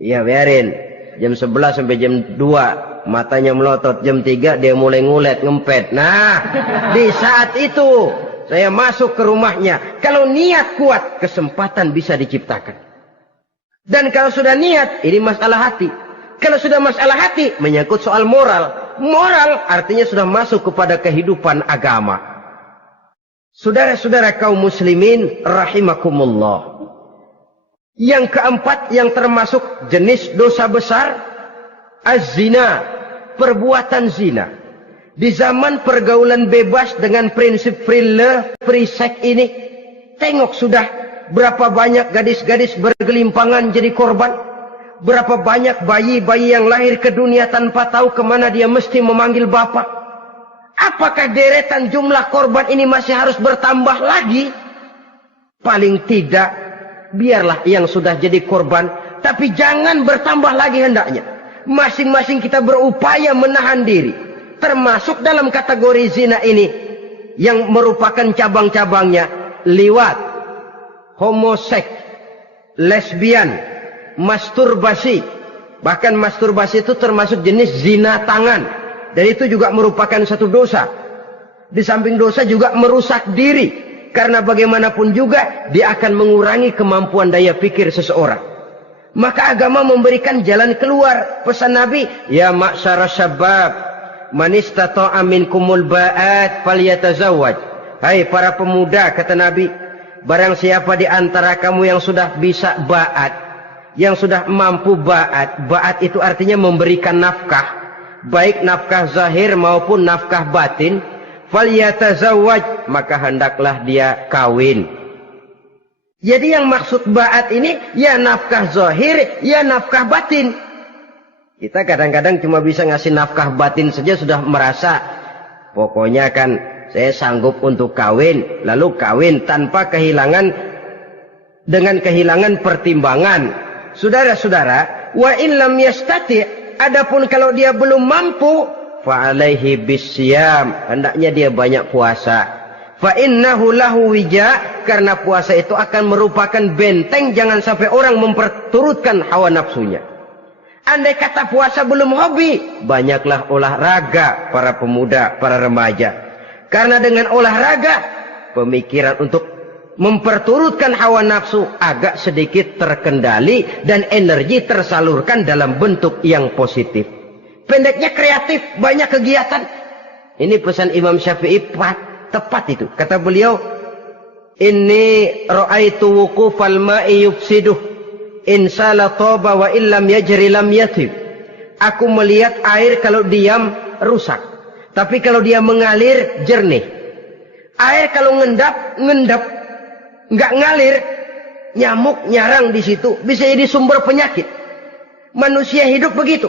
Iya biarin. Jam 11 sampai jam 2. Matanya melotot. Jam 3 dia mulai ngulet, ngempet. Nah, di saat itu saya masuk ke rumahnya. Kalau niat kuat, kesempatan bisa diciptakan. Dan kalau sudah niat, ini masalah hati. Kalau sudah masalah hati, menyangkut soal moral. Moral artinya sudah masuk kepada kehidupan agama. Saudara-saudara kaum muslimin rahimakumullah. Yang keempat yang termasuk jenis dosa besar, az-zina, perbuatan zina. Di zaman pergaulan bebas dengan prinsip free love, free sex ini, tengok sudah berapa banyak gadis-gadis bergelimpangan jadi korban. Berapa banyak bayi-bayi yang lahir ke dunia tanpa tahu kemana dia mesti memanggil bapak. Apakah deretan jumlah korban ini masih harus bertambah lagi? Paling tidak, biarlah yang sudah jadi korban, tapi jangan bertambah lagi hendaknya. Masing-masing kita berupaya menahan diri. Termasuk dalam kategori zina ini, yang merupakan cabang-cabangnya, liwat, homoseks, lesbian, masturbasi. Bahkan masturbasi itu termasuk jenis zina tangan. Dan itu juga merupakan satu dosa. Di samping dosa juga merusak diri. Karena bagaimanapun juga dia akan mengurangi kemampuan daya pikir seseorang. Maka agama memberikan jalan keluar. Pesan Nabi, ya ma'syara syabab, man istata'a minkumul ba'at falyatazawwaj. Hai para pemuda, kata Nabi, barang siapa di antara kamu yang sudah bisa ba'at, yang sudah mampu ba'at. Ba'at itu artinya memberikan nafkah. Baik nafkah zahir maupun nafkah batin, falyatazawwaj, maka hendaklah dia kawin. Jadi yang maksud ba'at ini ya nafkah zahir, ya nafkah batin. Kita kadang-kadang cuma bisa ngasih nafkah batin saja sudah merasa pokoknya kan saya sanggup untuk kawin, lalu kawin tanpa kehilangan, dengan kehilangan pertimbangan. Saudara-saudara, wa illam yastati', adapun kalau dia belum mampu, fa alaihi bisyam, hendaknya dia banyak puasa. Fa innahu lahu wija, karena puasa itu akan merupakan benteng jangan sampai orang memperturutkan hawa nafsunya. Andai kata puasa belum hobi, banyaklah olahraga para pemuda, para remaja. Karena dengan olahraga, pemikiran untuk memperturutkan hawa nafsu agak sedikit terkendali dan energi tersalurkan dalam bentuk yang positif. Pendeknya kreatif, banyak kegiatan. Ini pesan Imam Syafi'i tepat itu. Kata beliau, inni ra'aitu wuqufal ma'i yufsiduh, insala toba wa illam yajri lam yatib. Aku melihat air kalau diam rusak, tapi kalau dia mengalir jernih. Air kalau ngendap nggak ngalir, nyamuk nyarang di situ, bisa jadi sumber penyakit. Manusia hidup begitu.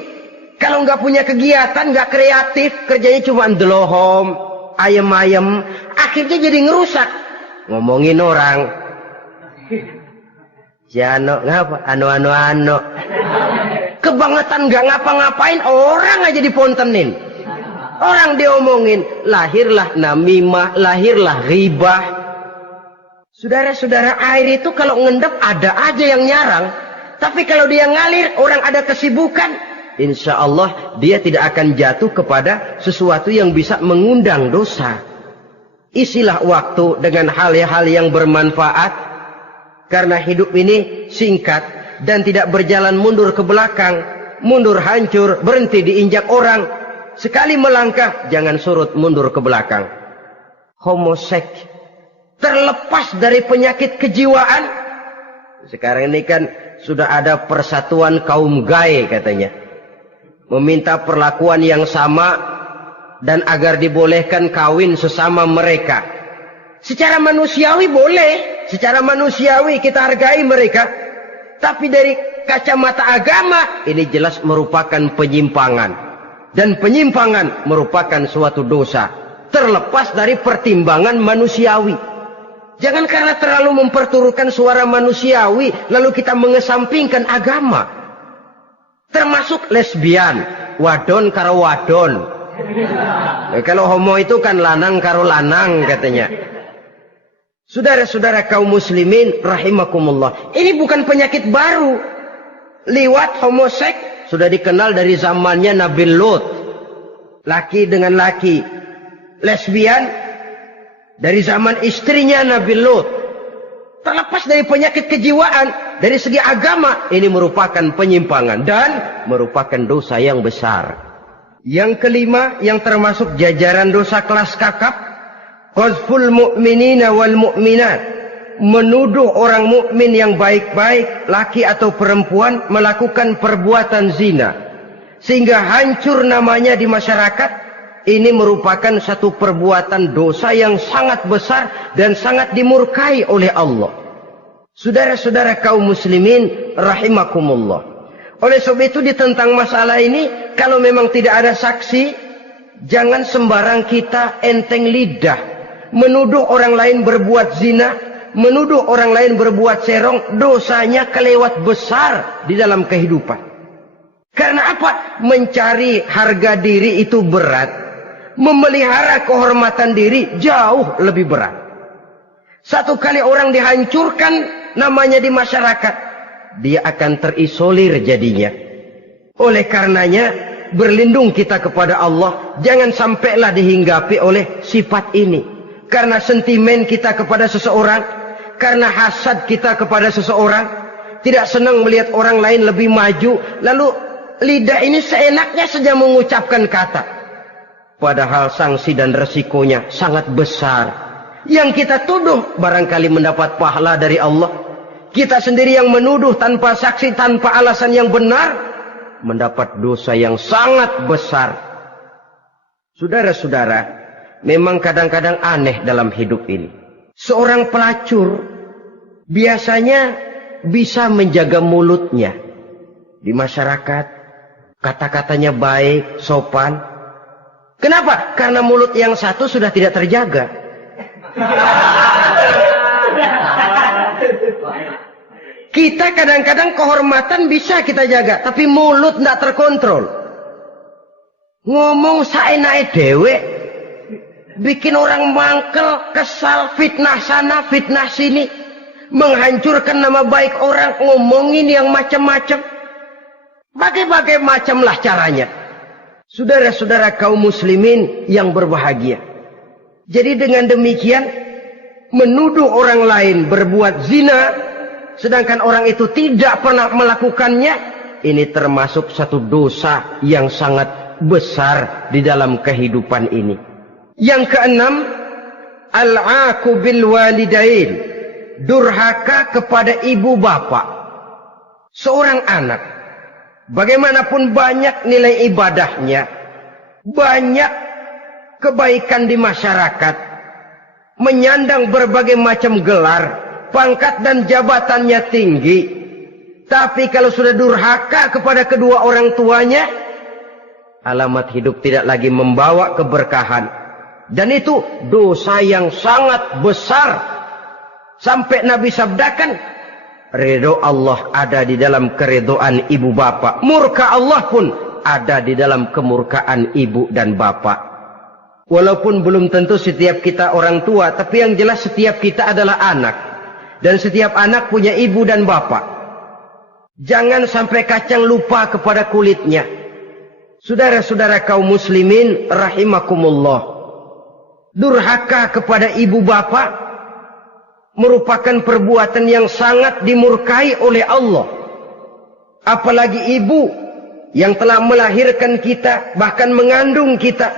Kalau nggak punya kegiatan, nggak kreatif, kerjanya cuma ndelohom, ayam-ayam, akhirnya jadi ngerusak. Ngomongin orang, Jano ngapa? Ano. Kebangetan nggak ngapa-ngapain, orang aja dipontenin. Orang diomongin, lahirlah namimah, lahirlah ghibah. Saudara-saudara, air itu kalau ngendap ada aja yang nyarang. Tapi kalau dia ngalir, orang ada kesibukan, insya Allah dia tidak akan jatuh kepada sesuatu yang bisa mengundang dosa. Isilah waktu dengan hal-hal yang bermanfaat. Karena hidup ini singkat dan tidak berjalan mundur ke belakang. Mundur hancur, berhenti diinjak orang. Sekali melangkah, jangan surut mundur ke belakang. Homoseks terlepas dari penyakit kejiwaan. Sekarang ini kan sudah ada persatuan kaum gay katanya. Meminta perlakuan yang sama dan agar dibolehkan kawin sesama mereka. Secara manusiawi boleh. Secara manusiawi kita hargai mereka. Tapi dari kacamata agama ini jelas merupakan penyimpangan. Dan penyimpangan merupakan suatu dosa. Terlepas dari pertimbangan manusiawi. Jangan karena terlalu memperturutkan suara manusiawi, lalu kita mengesampingkan agama. Termasuk lesbian, wadon karo wadon. Kalau homo itu kan lanang karo lanang katanya. Saudara-saudara kaum muslimin rahimakumullah, ini bukan penyakit baru. Liwat, homoseks sudah dikenal dari zamannya Nabi Lut. Laki dengan laki. Lesbian dari zaman istrinya Nabi Lut. Terlepas dari penyakit kejiwaan, dari segi agama, ini merupakan penyimpangan dan merupakan dosa yang besar. Yang kelima, yang termasuk jajaran dosa kelas kakap, qazful mu'minina wal mu'minat, menuduh orang mukmin yang baik-baik, laki atau perempuan, melakukan perbuatan zina sehingga hancur namanya di masyarakat. Ini merupakan satu perbuatan dosa yang sangat besar dan sangat dimurkai oleh Allah. Saudara-saudara kaum muslimin rahimakumullah, oleh sebab itu di tentang masalah ini, kalau memang tidak ada saksi, jangan sembarang kita enteng lidah menuduh orang lain berbuat zina, menuduh orang lain berbuat serong. Dosanya kelewat besar di dalam kehidupan. Karena apa? Mencari harga diri itu berat, memelihara kehormatan diri jauh lebih berat. Satu kali orang dihancurkan namanya di masyarakat, dia akan terisolir jadinya. Oleh karenanya, berlindung kita kepada Allah, jangan sampailah dihinggapi oleh sifat ini. Karena sentimen kita kepada seseorang, karena hasad kita kepada seseorang, tidak senang melihat orang lain lebih maju, lalu lidah ini seenaknya saja mengucapkan kata. Padahal sanksi dan resikonya sangat besar. Yang kita tuduh barangkali mendapat pahala dari Allah. Kita sendiri yang menuduh tanpa saksi, tanpa alasan yang benar, mendapat dosa yang sangat besar. Saudara-saudara, memang kadang-kadang aneh dalam hidup ini. Seorang pelacur biasanya bisa menjaga mulutnya di masyarakat, kata-katanya baik, sopan. Kenapa? Karena mulut yang satu sudah tidak terjaga. Kita kadang-kadang kehormatan bisa kita jaga, tapi mulut tidak terkontrol. Ngomong saenake dewe, bikin orang mangkel, kesal, fitnah sana, fitnah sini, menghancurkan nama baik orang, ngomongin yang macam-macam. Bagai-bagai macamlah caranya. Saudara-saudara kaum muslimin yang berbahagia. Jadi dengan demikian, menuduh orang lain berbuat zina, sedangkan orang itu tidak pernah melakukannya, ini termasuk satu dosa yang sangat besar di dalam kehidupan ini. Yang keenam, al-'aqu bil walidain, durhaka kepada ibu bapak. Seorang anak, bagaimanapun banyak nilai ibadahnya, banyak kebaikan di masyarakat, menyandang berbagai macam gelar, pangkat dan jabatannya tinggi, tapi kalau sudah durhaka kepada kedua orang tuanya, alamat hidup tidak lagi membawa keberkahan. Dan itu dosa yang sangat besar. Sampai Nabi sabdakan, ridho Allah ada di dalam keridhaan ibu bapak. Murka Allah pun ada di dalam kemurkaan ibu dan bapak. Walaupun belum tentu setiap kita orang tua, tapi yang jelas setiap kita adalah anak. Dan setiap anak punya ibu dan bapak. Jangan sampai kacang lupa kepada kulitnya. Saudara-saudara kaum muslimin rahimakumullah, durhaka kepada ibu bapak merupakan perbuatan yang sangat dimurkai oleh Allah. Apalagi ibu yang telah melahirkan kita, bahkan mengandung kita.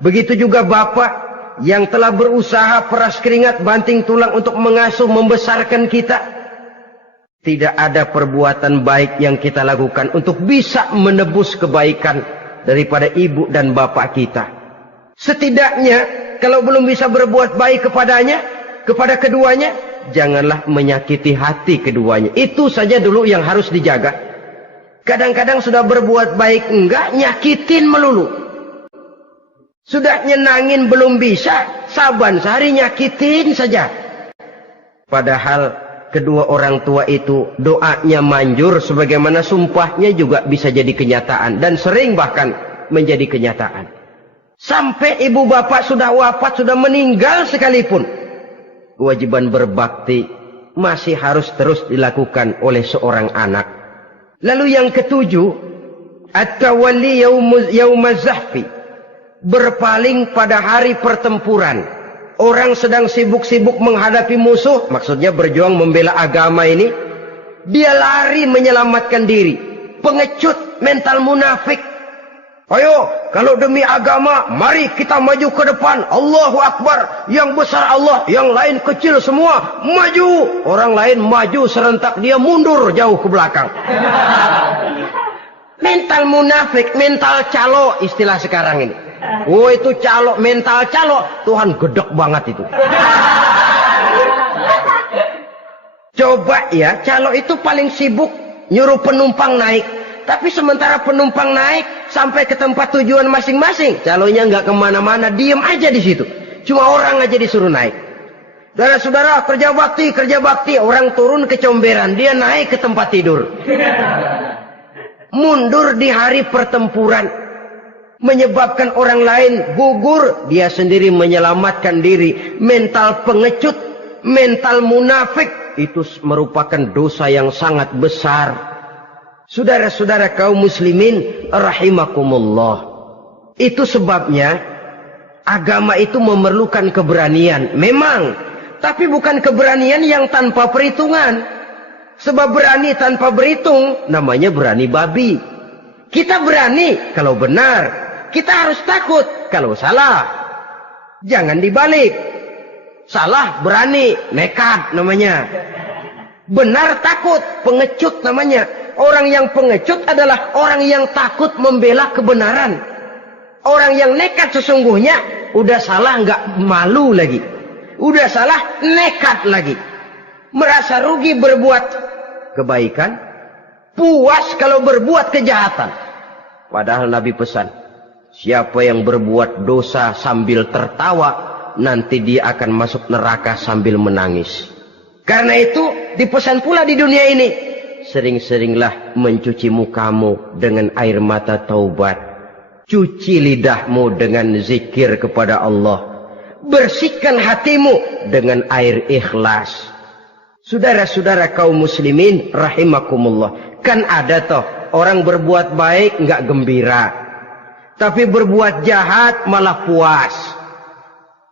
Begitu juga bapak yang telah berusaha peras keringat banting tulang untuk mengasuh membesarkan kita. Tidak ada perbuatan baik yang kita lakukan untuk bisa menebus kebaikan daripada ibu dan bapak kita. Setidaknya kalau belum bisa berbuat baik kepadanya, kepada keduanya, janganlah menyakiti hati keduanya. Itu saja dulu yang harus dijaga. Kadang-kadang sudah berbuat baik enggak, nyakitin melulu. Sudah nyenangin belum bisa, saban sehari nyakitin saja. Padahal kedua orang tua itu doanya manjur, sebagaimana sumpahnya juga bisa jadi kenyataan. Dan sering bahkan menjadi kenyataan. Sampai ibu bapak sudah wafat, sudah meninggal sekalipun, kewajiban berbakti masih harus terus dilakukan oleh seorang anak. Lalu yang ketujuh, at-tawalli yaumaz zahfi, berpaling pada hari pertempuran. Orang sedang sibuk-sibuk menghadapi musuh, maksudnya berjuang membela agama ini, dia lari menyelamatkan diri. Pengecut, mental munafik. Ayo, kalau demi agama, mari kita maju ke depan. Allahu Akbar. Yang besar Allah, yang lain kecil semua. Maju. Orang lain maju serentak, dia mundur jauh ke belakang. Mental munafik, mental calo, istilah sekarang ini. Oh, itu calo, mental calo. Tuhan gedek banget itu. Coba ya, calo itu paling sibuk nyuruh penumpang naik. Tapi sementara penumpang naik sampai ke tempat tujuan masing-masing, calonya nggak kemana-mana, diem aja di situ. Cuma orang aja disuruh naik. Saudara-saudara, kerja bakti, orang turun kecomberan, dia naik ke tempat tidur. Mundur di hari pertempuran, menyebabkan orang lain gugur, dia sendiri menyelamatkan diri. Mental pengecut, mental munafik, itu merupakan dosa yang sangat besar. Saudara-saudara kaum muslimin rahimakumullah. Itu sebabnya agama itu memerlukan keberanian. Memang, tapi bukan keberanian yang tanpa perhitungan. Sebab berani tanpa berhitung namanya berani babi. Kita berani kalau benar, kita harus takut kalau salah. Jangan dibalik. Salah berani, nekat namanya. Benar takut, pengecut namanya. Orang yang pengecut adalah orang yang takut membela kebenaran. Orang yang nekat sesungguhnya udah salah nggak malu lagi. Udah salah nekat lagi. Merasa rugi berbuat kebaikan, puas kalau berbuat kejahatan. Padahal Nabi pesan, siapa yang berbuat dosa sambil tertawa, nanti dia akan masuk neraka sambil menangis. Karena itu dipesan pula di dunia ini, sering-seringlah mencuci mukamu dengan air mata taubat. Cuci lidahmu dengan zikir kepada Allah. Bersihkan hatimu dengan air ikhlas. Saudara-saudara kaum muslimin rahimakumullah. Kan ada toh orang berbuat baik nggak gembira. Tapi berbuat jahat malah puas.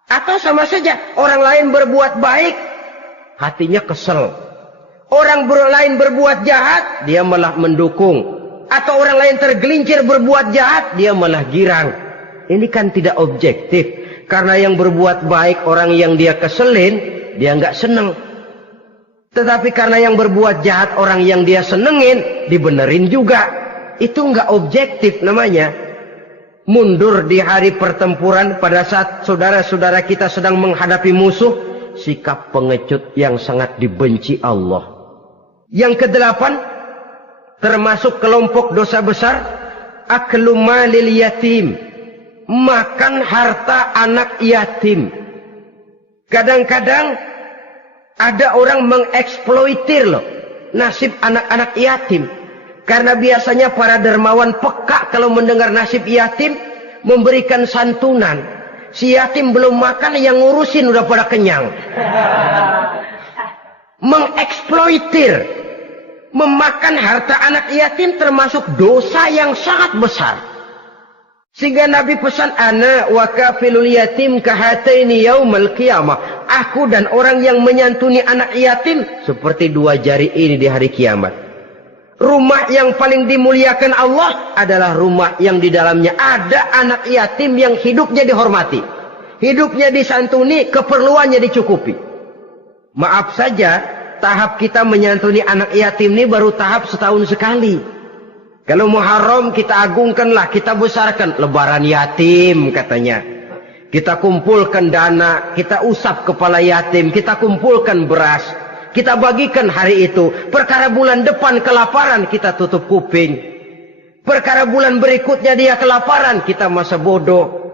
Atau sama saja orang lain berbuat baik, hatinya kesel. Orang lain berbuat jahat, dia malah mendukung. Atau orang lain tergelincir berbuat jahat, dia malah girang. Ini kan tidak objektif. Karena yang berbuat baik, orang yang dia keselin, dia nggak seneng. Tetapi karena yang berbuat jahat, orang yang dia senengin, dibenerin juga. Itu nggak objektif namanya. Mundur di hari pertempuran pada saat saudara-saudara kita sedang menghadapi musuh, sikap pengecut yang sangat dibenci Allah. Yang kedelapan, termasuk kelompok dosa besar, aklu malil yatim, makan harta anak yatim. Kadang-kadang ada orang mengeksploitir loh nasib anak-anak yatim. Karena biasanya para dermawan peka kalau mendengar nasib yatim, memberikan santunan. Si yatim belum makan, yang ngurusin udah pada kenyang. Mengeksploitir, memakan harta anak yatim termasuk dosa yang sangat besar. Sehingga Nabi pesan, ana wa kafilul yatim kahataini yaumal qiyamah. Aku dan orang yang menyantuni anak yatim seperti dua jari ini di hari kiamat. Rumah yang paling dimuliakan Allah adalah rumah yang di dalamnya ada anak yatim yang hidupnya dihormati, hidupnya disantuni, keperluannya dicukupi. Maaf saja, tahap kita menyantuni anak yatim ini baru tahap setahun sekali. Kalau Muharram kita agungkanlah, kita besarkan. Lebaran yatim katanya. Kita kumpulkan dana, kita usap kepala yatim, kita kumpulkan beras, kita bagikan hari itu. Perkara bulan depan kelaparan, kita tutup kuping. Perkara bulan berikutnya dia kelaparan, kita masa bodoh.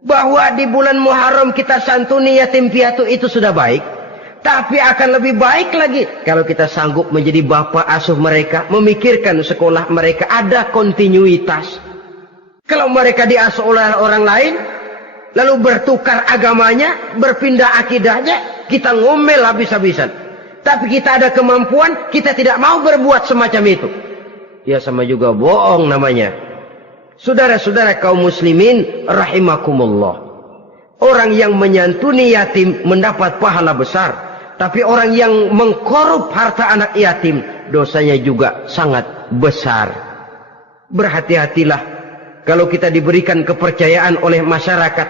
Bahwa di bulan Muharram kita santuni yatim piatu itu sudah baik. Tapi akan lebih baik lagi kalau kita sanggup menjadi bapak asuh mereka, memikirkan sekolah mereka, ada kontinuitas. Kalau mereka diasuh oleh orang lain, lalu bertukar agamanya, berpindah akidahnya, kita ngomel habis-habisan. Tapi kita ada kemampuan, kita tidak mau berbuat semacam itu. Ya sama juga bohong namanya. Saudara-saudara kaum muslimin rahimakumullah. Orang yang menyantuni yatim mendapat pahala besar. Tapi orang yang mengkorup harta anak yatim, dosanya juga sangat besar. Berhati-hatilah kalau kita diberikan kepercayaan oleh masyarakat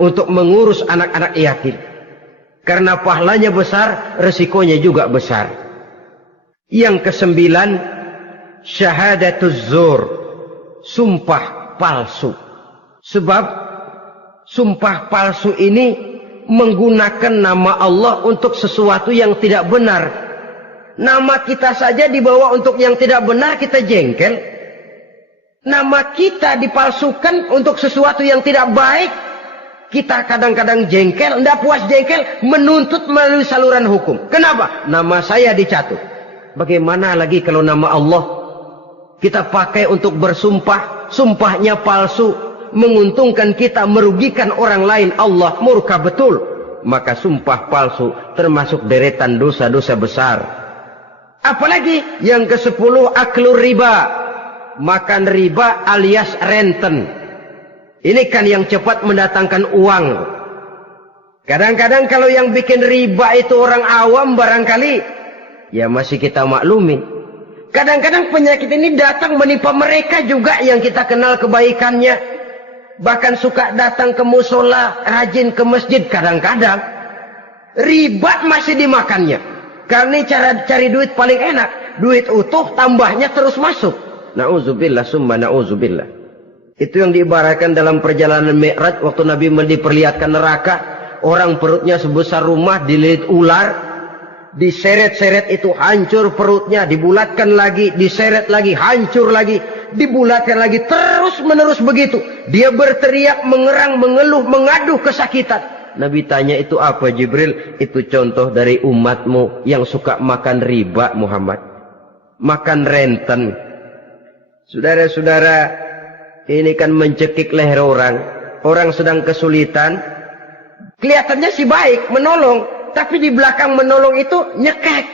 untuk mengurus anak-anak yatim. Karena pahalanya besar, resikonya juga besar. Yang kesembilan, syahadatuz zur, sumpah palsu. Sebab sumpah palsu ini menggunakan nama Allah untuk sesuatu yang tidak benar. Nama kita saja dibawa untuk yang tidak benar, kita jengkel. Nama kita dipalsukan untuk sesuatu yang tidak baik, kita kadang-kadang jengkel, tidak puas jengkel, menuntut melalui saluran hukum. Kenapa? Nama saya dicatut. Bagaimana lagi kalau nama Allah kita pakai untuk bersumpah, sumpahnya palsu, menguntungkan kita, merugikan orang lain, Allah murka betul. Maka sumpah palsu termasuk deretan dosa-dosa besar. Apalagi yang ke-10, aklur riba, makan riba alias renten. Ini kan yang cepat mendatangkan uang. Kadang-kadang kalau yang bikin riba itu orang awam barangkali, ya masih kita maklumi. Kadang-kadang penyakit ini datang menimpa mereka juga yang kita kenal kebaikannya. Bahkan suka datang ke musola, rajin ke masjid kadang-kadang. Riba masih dimakannya. Karena cara cari duit paling enak. Duit utuh, tambahnya terus masuk. Na'udzubillah, summa na'udzubillah. Itu yang diibaratkan dalam perjalanan Mi'raj. Waktu Nabi diperlihatkan neraka. Orang perutnya sebesar rumah, dililit ular. Diseret-seret itu hancur perutnya, dibulatkan lagi, diseret lagi, hancur lagi, dibulatkan lagi, terus menerus begitu. Dia berteriak, mengerang, mengeluh, mengaduh kesakitan. Nabi tanya, itu apa Jibril? Itu contoh dari umatmu yang suka makan riba Muhammad. Makan renten. Saudara-saudara, ini kan mencekik leher orang. Orang sedang kesulitan. Kelihatannya sih baik, menolong. Tapi di belakang menolong itu nyekek.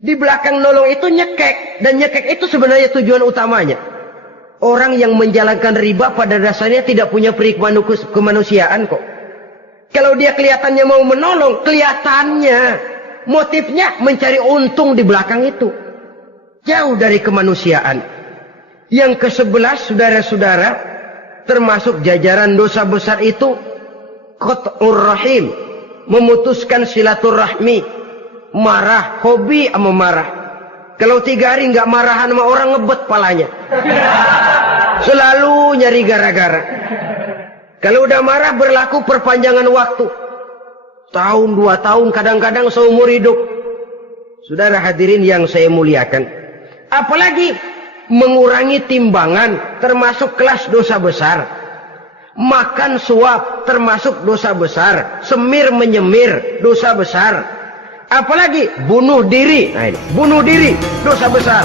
Di belakang nolong itu nyekek. Dan nyekek itu sebenarnya tujuan utamanya. Orang yang menjalankan riba pada dasarnya tidak punya perikman kemanusiaan kok. Kalau dia kelihatannya mau menolong, kelihatannya motifnya mencari untung di belakang itu. Jauh dari kemanusiaan. Yang ke-11, saudara-saudara, termasuk jajaran dosa besar itu qat'ur rahim. Memutuskan silaturahmi. Marah, hobi sama marah. Kalau 3 hari nggak marahan sama orang, ngebet palanya. Selalu nyari gara-gara. Kalau udah marah berlaku perpanjangan waktu. Tahun, 2 tahun, kadang-kadang seumur hidup. Saudara hadirin yang saya muliakan. Apalagi mengurangi timbangan termasuk kelas dosa besar. Makan suap termasuk dosa besar. Semir menyemir dosa besar. Apalagi bunuh diri. Nah ini, bunuh diri dosa besar.